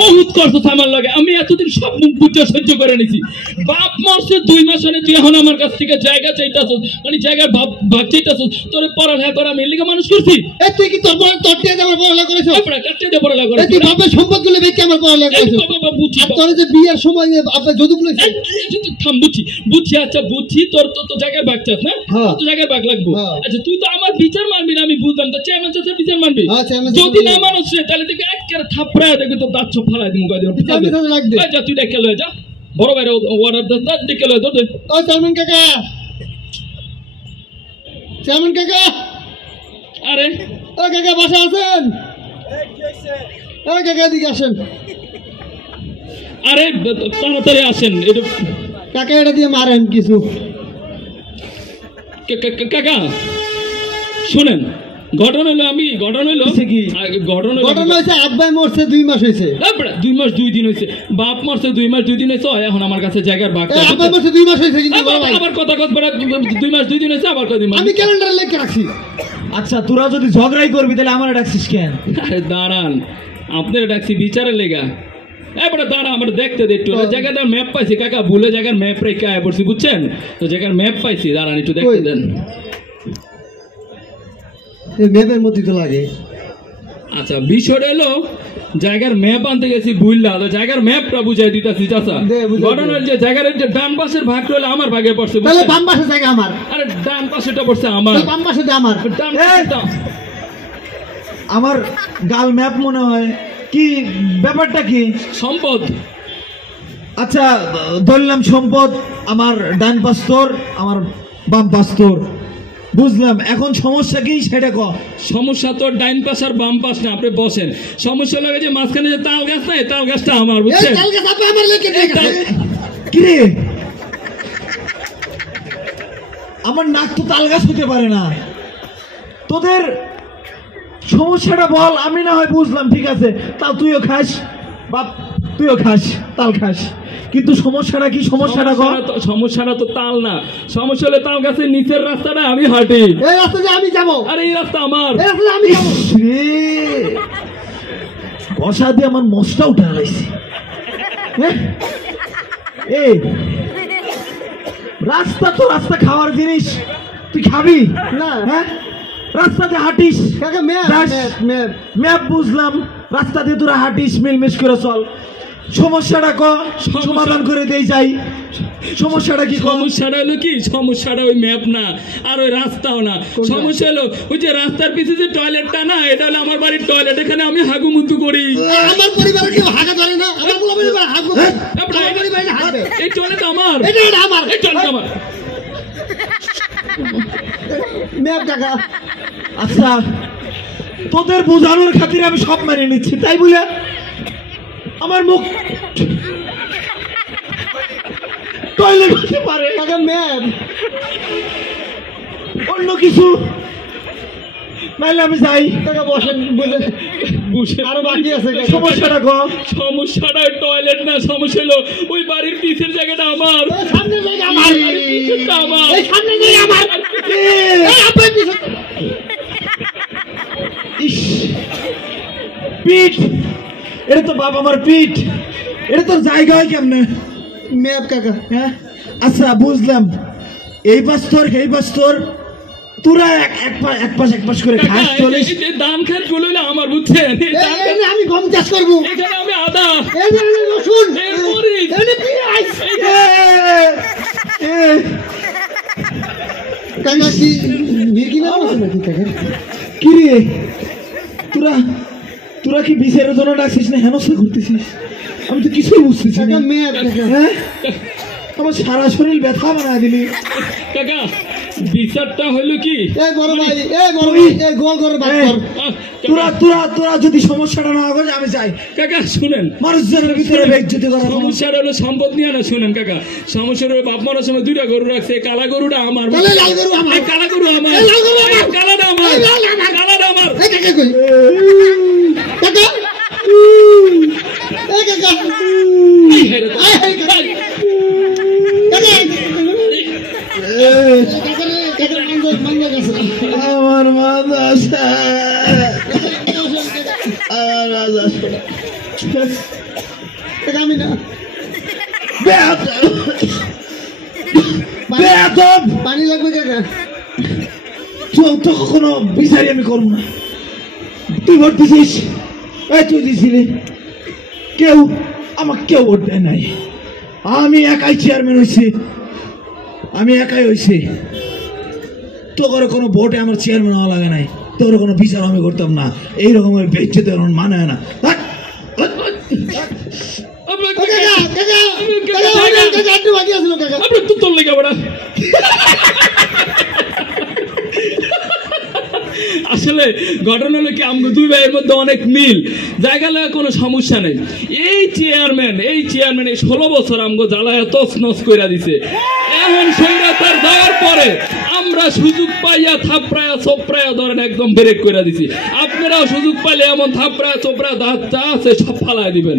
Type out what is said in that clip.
বহুত করছিস আমার লাগে। আমি এতদিন সব মুখ বুঝে সহ্য করে নিছি। বাপ মরছে 2 মাস হলে তুই এখন আমার কাছ থেকে জায়গা চাইতাছস, মানে জায়গার ভাগ চাইতাছস। তোর পড়ালেখা করে আমি এলিকে মানুষ করছি। তুই কি তোর তটিয়ে আমার পড়ালেখা করেছ? আপনারা কাটতে দিয়ে পড়ালেখা করেছ। তুই বাপের সম্পদগুলো বেচে আমার পড়ালেখা করেছ। বাবা বুঝছি। আর তোর যে বিয়ের সময় আপনার যদু বলেছে থাম বুঝছি। আচ্ছা বুঝছি, তোর তো জায়গার ভাগ চাস না? তো জায়গার ভাগ লাগবো। আচ্ছা তুই তো আমার বিচার মানবি না, আমি বুঝলাম। তো চেয়ারম্যান চাচার বিচার মানবি? যদি না মানুষ রে তাহলে তুই একেবারে থাপড়ায় দেখবি তো দাঁত সব ফালাই দিমু। যা তুই ডেকে লয়ে যা, বড় ভাইরে অর্ডার দে, ডেকে লয়ে দে। ও চেয়ারম্যান কাকা, চেয়ারম্যান কাকা, আরে ও কাকা বাসা আছেন? ও কাকা এদিকে আসেন। আরে তাড়াতাড়ি আসেন। এটা কাকা এটা দিয়ে মারেন কিছু। কাকা শুনেন, ঘটনা হয়েছে আব্বাই মরছে 2 মাস হয়েছে। 2 মাস 2 দিন হয়েছে। বাপ মরছে 2 মাস 2 দিন হয়েছে। এখন আমার কাছে জায়গার ভাগ। আব্বাই মরছে 2 মাস হয়েছে, কিন্তু আবার কথা 2 মাস 2 দিন হয়েছে। আবার কদিন আমি ক্যালেন্ডারে লিখে রাখছি। আচ্ছা তোরা যদি ঝগড়াই করবি তাহলে আমার ডাকছিস কেন? আরে দাঁড়ান, আপনার ডাকছি বিচারের লেগা। এবারে দাঁড়া, আমার দেখতে দে একটু। জায়গাটার ম্যাপ পাইছি কাকা, ভুলে জায়গার ম্যাপ রেখে আয় পড়ছি, বুঝছেন তো? জায়গার ম্যাপ পাইছি, দাঁড়ান একটু দেখতে দেন। ম্যাপের মধ্যে তো লাগে। আচ্ছা বিষয়টা এলো, জায়গার ম্যাপ আনতে গেছি ভুললা, তো জায়গার ম্যাপটা বুঝাই দিতেছি চাচা। ঘটনার যে জায়গার ডান পাশের ভাগ হলে আমার ভাগে পড়ছে। তাহলে বাম পাশের জায়গা আমার। আরে ডান পাশেটা পড়ছে আমার। বাম পাশেটা আমার। ডান পাশেটা আমার গাল ম্যাপ মনে হয়। কি ব্যাপারটা কি? সম্পদ। আচ্ছা ধরলাম সম্পদ আমার ডান পাশ তোর, আমার বাম পাশ তোর, বুঝলাম। এখন সমস্যা কি সেটা ক। সমস্যা তো ডাইন পাশ আর বাম পাশ না, আপনি বসেন। সমস্যা লাগে যে মাঝখানে যে তাল গাছ নাই, তাল গাছটা আমার, বুঝছেন? কিরে আমার নাক তো তাল গাছ হতে পারে না। তোদের সমস্যাটা বল, আমি না হয় বুঝলাম, ঠিক আছে। তাও তুইও খাস বাপ, তুইও খাস, তাল খাস, কিন্তু সমস্যাটা কি? সমস্যাটা তো তাল না, সমস্যা হলে তাল গাছের নিচের রাস্তাটা আমি হাঁটি। এই রাস্তা দিয়ে আমি যাবো। আরে এই রাস্তা আমার। আমি যাবো। বসা দিয়ে আমার মশটা উঠে আলাইছি। এই রাস্তা তো রাস্তা খাওয়ার জিনিস, তুই খাবি না? হ্যাঁ রাস্তাতে হাঁটিস কাকা, ম্যাপ বুঝলাম, রাস্তা দিয়ে তোরা হাঁটিস, মিলমিশ করে চল। সমস্যাটা ক, সমাধান করে দেই যাই। সমস্যাটা কি? সমস্যাটা হলো কি, সমস্যাটা ওই ম্যাপ না আর ওই রাস্তাও না। সমস্যা হলো ওই যে রাস্তার পিছনে যে টয়লেটটা না, এটা হলো আমার বাড়ির টয়লেট। এখানে আমি হাগু মুতু করি। আমার পরিবারে কেউ হাগা ধরে না। আমার পরিবার হাগু। এই টয়লেট আমার। এটা আমার। এই টয়লেট আমার। ম্যাপ কাকা। আচ্ছা তোদের বোঝানোর খাতিরে আমি সব মেনে নিচ্ছি, তাই বলে আমার মুখ টয়লেট হতে পারে কাকা, ম্যাপ অন্য কিছু নাইলে আমি যাই। কাকা বসেন, বুঝে আরো বাকি আছে। সমস্যাটা ক। সমস্যাটা টয়লেট না, সমস্যা হলো ওই বাড়ির পিছের জায়গাটা আমার। সামনের জায়গা আমার। পিছেরটা আমার। এই সামনের জায়গা আমার। ইস পিঠ, এটা তো বাবা আমার পিঠ, এটা তোর জায়গা হয় কেমনে? ম্যাপ কাকা। হ্যাঁ আচ্ছা বুঝলাম, এই পাশ তোর এই পাশ তোর, তোরা এক পাশ করে খাস চলিস। ধান খাত গুলো আমার, বুঝছেন? আমি গম চাষ করবো। এখানে আমি আদা, রসুন, কাকা কি মির্গি না নাকি কাকা? কি রে তোরা কি বিচারের জন্য ডাকছিস না হেনস্থা করতেছিস? আমি তো কিছুই বুঝতেছি না। হ্যাঁ আমার সারা শরীর ব্যথা বানা দিলি। কাকা বিচারটা হলো কি, তোরা যদি সমস্যাটা না হবে আমি যাই। কাকা শুনেন, মানুষজনের ভিতরে বেজ্জতি করা। সমস্যাটা হলো সম্পদ নিয়ে না। শুনেন কাকা, সমস্যা হলো বাপ মারার সময় 2টা গরু রাখছে। কালা গরুটা আমার, কালা গরু আমার, কালাটা আমার, কালাটা আমার। আমার মাথা কাকা আমি না পানি লাগবে কাকা তো কখনো বিচারি আমি করবো না। তুই ভোট দিছিস, তুই দিছিলি, কেউ আমাকে কেউ ভোট দেয় নাই। আমি একাই চেয়ারম্যান হয়েছি, আমি একাই হয়েছি। তোর কোনো ভোটে আমার চেয়ারম্যান হওয়া লাগে নাই, তোর কোনো বিচার আমি করতাম না। এই রকমের বেঁচে তো মানে না। আসলে ঘটনা হলো কি, আমগো দুই ভাইয়ের মধ্যে অনেক মিল, জায়গা লাগা কোনো সমস্যা নেই। এই চেয়ারম্যান এই 16 বছর আমগো জ্বালায় তছনছ কইরা দিছে। এখন স্বৈরাচার যাওয়ার পরে আমরা সুযোগ পাইয়া থাপড়ায়া চোপড়ায়া ধরেন একদম ব্রেক কইরা দিছি। আপনারাও সুযোগ পাইলে এমন থাপড়ায়া চোপড়ায়া দাঁত যা আছে সব ফালায় দিবেন।